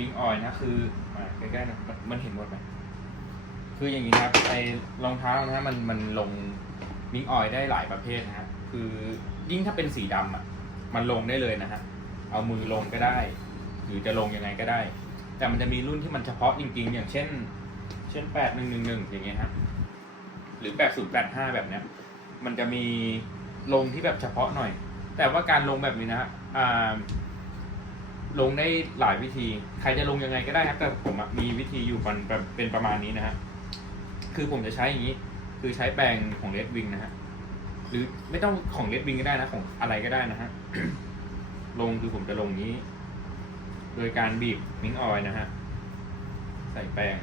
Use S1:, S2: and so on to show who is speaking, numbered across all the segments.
S1: มิงออยนะคือมาใกล้ๆนะมันมันเห็นหมดไหมคืออย่างนี้นะครับไอรองเท้านะฮะมันมันลงมิงออยได้หลายประเภทนะฮะคือยิ่งถ้าเป็นสีดำอะ มันลงได้เลยนะฮะเอามือลงก็ได้ หรือจะลงยังไงก็ได้ แต่มันจะมีรุ่นที่มันเฉพาะจริงๆ อย่างเช่น เช่นแปดหนึ่งหนึ่งหนึ่งอย่างเงี้ยฮะหรือแปดศูนย์แปดห้าแบบเนี้ยมันจะมีลงที่แบบเฉพาะหน่อย แต่ว่าการลงแบบนี้นะฮะอ่า ลงได้หลายวิธี ใครจะลงยังไงก็ได้ครับ แต่ผมมีวิธีอยู่มันเป็นประมาณนี้นะฮะ คือผมจะใช้อย่างนี้ คือใช้แปรงของ Red Wing นะฮะ หรือไม่ต้องของ Red Wing ก็ได้นะ ของอะไรก็ได้นะฮะ ลงคือผมจะลงนี้ โดยการบีบมิ้งออยนะฮะ ใส่แป้ง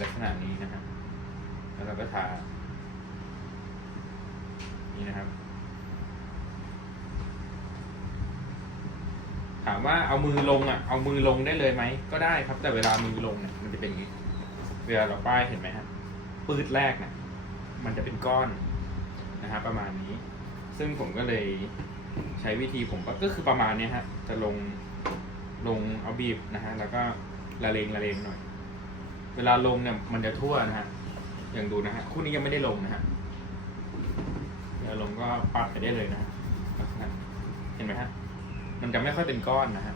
S1: ลักษณะนี้นะฮะ แล้วเราก็ทา นี่นะครับ ถามว่าเอามือลงอะเอามือลงได้เลยไหมก็ได้ครับ แต่เวลามือลงเนี่ยมันจะเป็นอย่างนี้เวลาเราป้ายเห็นไหมฮะปืดแรกเนี่ยมันจะเป็นก้อนนะครับประมาณนี้ ซึ่งผมก็เลยใช้วิธีผมก็คือประมาณนี้ฮะจะลงลงเอาบีบนะฮะแล้วก็ละเลงละเลงหน่อย เวลาลงเนี่ยมันจะทั่วนะฮะอย่างดูนะฮะคู่นี้ยังไม่ได้ลงนะฮะเวลาลงก็ปัดไปได้เลยนะฮะลักษณะเห็นไหมฮะ มันจะไม่ค่อยเป็นก้อนนะฮะ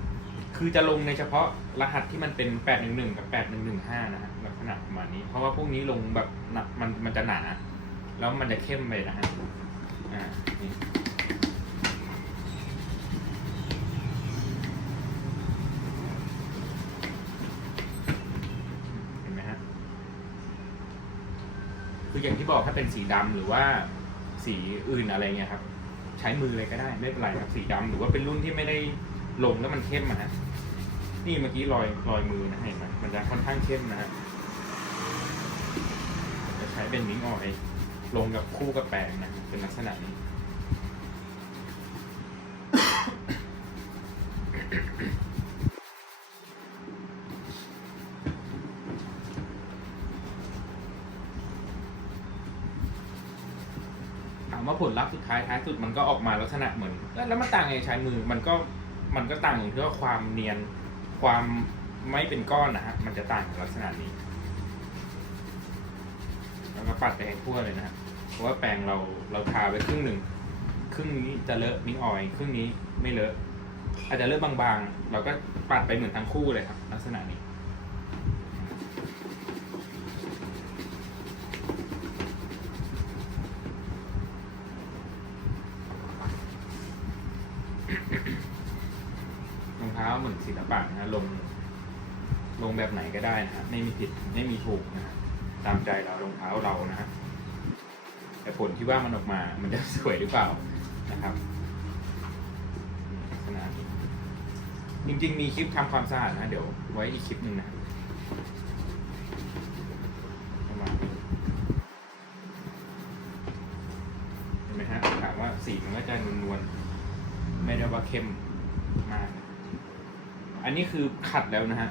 S1: คือจะลงในเฉพาะรหัสที่มันเป็น 811 กับ 8115 นะฮะลักษณะประมาณนี้ เพราะว่าพวกนี้ลงแบบหนักมันมันจะหนา แล้วมันจะเข้มไปนะฮะอ่านี่เห็นไหมฮะคืออย่างที่บอกถ้าเป็นสีดำหรือว่าสีอื่นอะไรเงี้ยครับ ช้มือเลยก็ได้ไม่เป็นไรครับสีดำหรือว่าเป็นรุ่นที่ไม่ได้ลงแล้วมันเข้มนะนี่เมื่อกี้รอยรอยมือนะเห็นไหมมันจะค่อนข้างเข้มนะฮะจะใช้เป็นมิ้งออยลงกับคู่กับแปรงนะเป็นลักษณะนี้ ว่าผลลัพธ์สุดท้ายท้ายสุดมันก็ออกมาลักษณะเหมือนแล้วแล้วมันต่างไงใช้มือมันก็มันก็ต่างอย่างที่ว่าความเนียนความไม่เป็นก้อนนะฮะมันจะต่างกันลักษณะนี้แล้วก็ปัดไปให้ทั่วเลยนะฮะเพราะว่าแปรงเราเราทาไปครึ่งหนึ่งครึ่งนี้จะเลอะมิ้งออยครึ่งนี้ไม่เลอะอาจจะเลอะบางๆ เราก็ปัดไปเหมือนทั้งคู่เลยครับ ลักษณะนี้ รองเท้าเหมือน ศิลปะนะฮะลงลงแบบไหนก็ได้นะฮะไม่มีผิดไม่มีถูกนะฮะตามใจเรารองเท้าเรานะฮะแต่ผลที่ว่ามันออกมามันจะสวยหรือเปล่านะครับลักษณะนี้จริงๆ มีคลิปทำความสะอาดนะ เดี๋ยวไว้อีกคลิปหนึ่งนะประมาณเห็นไหมฮะถามว่าสีมันก็จะนวลๆไม่ได้ว่าเข้มมาก อันนี้คือขัดแล้วนะฮะ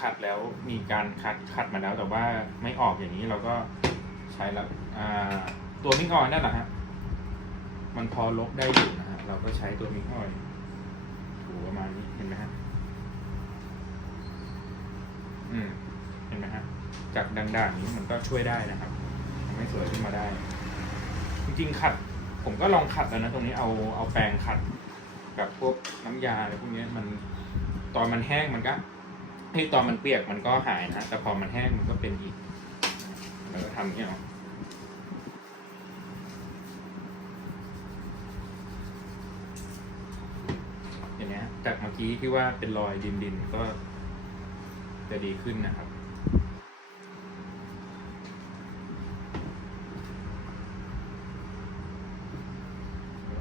S1: ขัดแล้วมีการขัดขัดมาแล้วแต่ว่าไม่ออกอย่างนี้เราก็ใช้แล้วตัวมิกออยนั่นแหละฮะ มันพอลบได้อยู่นะฮะ เราก็ใช้ตัวมิกออยถูประมาณนี้เห็นไหมฮะ อืม เห็นไหมฮะ จากด่างๆนี้มันก็ช่วยได้นะครับทำให้สวยขึ้นมาได้ จริงๆขัด ผมก็ลองขัดแล้วนะ ตรงนี้เอาเอาแปรงขัดกับพวกน้ำยาอะไรพวกนี้มัน ตอนมันแห้งมันก็ที่ตอนมันเปียกมันก็หายนะ แต่พอมันแห้งมันก็เป็นอีกเราก็ทำอย่างเงี้ยเอาอย่างเงี้ยจากเมื่อกี้ที่ว่าเป็นรอยดินดินก็จะดีขึ้นนะครับ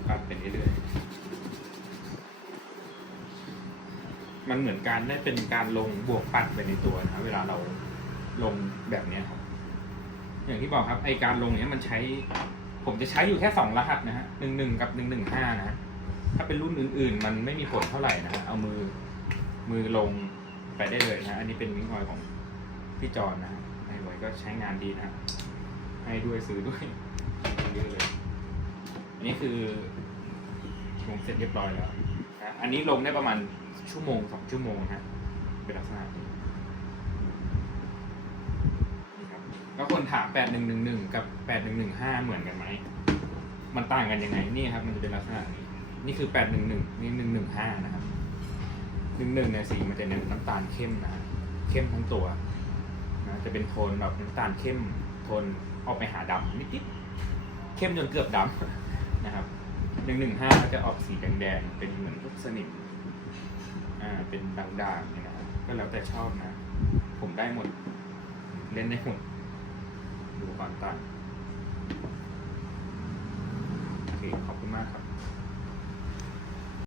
S1: ปรับไปเรื่อยๆ มันเหมือนการได้เป็นการลงบวกปัดไปในตัวนะครับเวลาเราลงแบบเนี้ยครับ อย่างที่บอกครับไอการลงเนี้ยมันใช้ ผมจะใช้อยู่แค่สองรหัสนะฮะหนึ่งหนึ่งกับหนึ่งหนึ่งห้านะถ้าเป็นรุ่นอื่น ๆ มันไม่มีผลเท่าไหร่นะฮะเอามือมือลงไปได้เลยนะ อันนี้เป็นมิงออยของพี่จอนนะฮะไอไว้ก็ใช้งานดีนะฮะให้ด้วยซื้อด้วยเยอะเลยอันนี้คือลงเสร็จเรียบร้อยแล้วใช้ฮะอันนี้ลงได้ประมาณ ชั่วโมงสองชั่วโมงฮะเป็นลักษณะนี้นี่ครับแล้วคนถามแปดหนึ่งหนึ่งหนึ่งกับแปดหนึ่งหนึ่งห้าเหมือนกันไหมมันต่างกันยังไงนี่ครับ มันจะเป็นลักษณะนี้ นี่คือแปดหนึ่งหนึ่งนี่หนึ่งหนึ่งห้านะครับหนึ่งหนึ่งเนี่ยสีมันจะเน้นน้ำตาลเข้มนะฮะเข้มทั้งตัวนะจะเป็นโทนแบบน้ำตาลเข้มโทนออกไปหาดำนิดๆเข้มจนเกือบดำนะครับหนึ่งหนึ่งห้าจะออกสีแดงๆเป็นเหมือนพวกสนิม อ่าเป็นด่างๆเนี่ยนะครับก็แล้วแต่ชอบนะ ผมได้หมด เล่นได้หมด ดูความต่างโอเคขอบคุณมากครับ